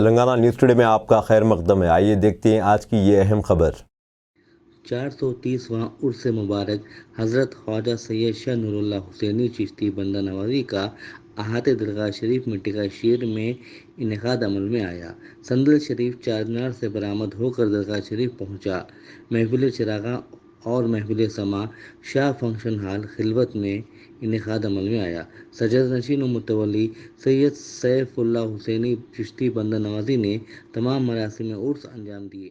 Telangana news today में आपका खैर मकदम है। आइए देखते हैं आज की ये अहम खबर। 430वां उर्स मुबारक हज़रत ख्वाजा सैयद शाह नूरुल्लाह हुसैनी चिश्ती बंदा नवाज़ी का अहाते दरगाह शरीफ में टिका शीर में इनेकाद अमल में आया। संदल शरीफ चारमीनार से बरामद होकर दरगाह शरीफ पहुंचा। महफिल चिरागा और महफिल समा शाह फंक्शन हॉल खिलवत में इनेकाद अमल में आया। सजद नशीन मुतवली सैयद सैफुल्लाह हुसैनी चिश्ती बंदा नवाज़ी ने तमाम मरासिम में उर्स अंजाम दिए।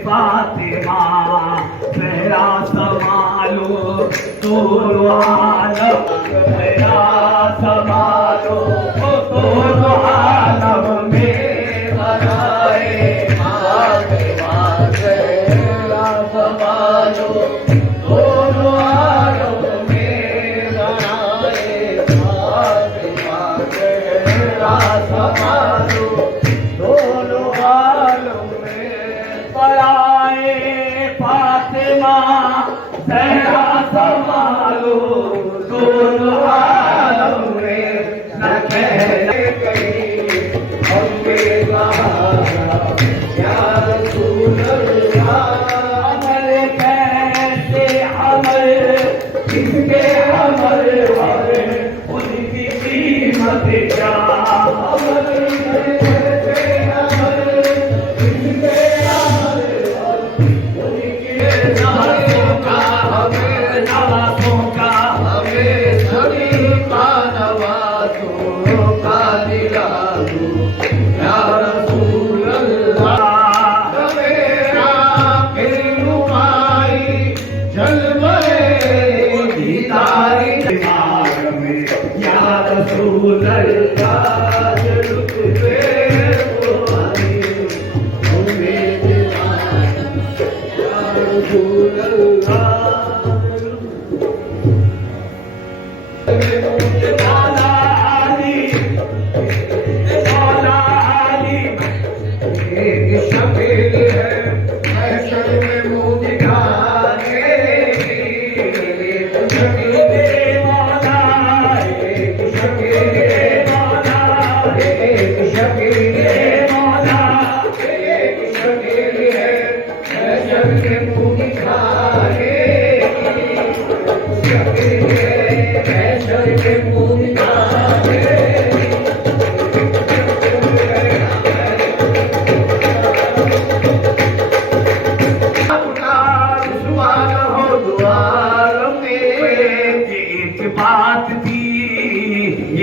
फातिमा मेरा संभालो दोनों आलम, मेरा संभालो दोनों आलम में बनाए फातिमा मेरा संभालो दोनों आलम में बनाए फातिमा मेरा संभालो दोनों आलम पराए फातिमा सहरा संभालो दोनों आलम में न कहने कहीं हमने कहा या रसूल अल्लाह। अमल कैसे अमल किसके अमल वाले उनकी कीमत क्या। अमल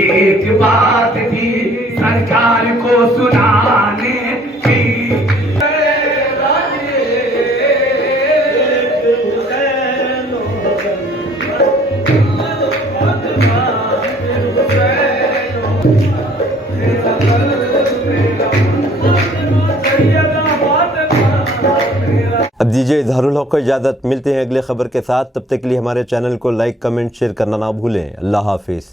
एक बात थी सरकार को सुनाने की। अब दीजिए इजहारुल हक को इजाज़त। मिलते हैं अगले खबर के साथ। तब तक के लिए हमारे चैनल को लाइक, कमेंट, शेयर करना ना भूलें। अल्लाह हाफिज़।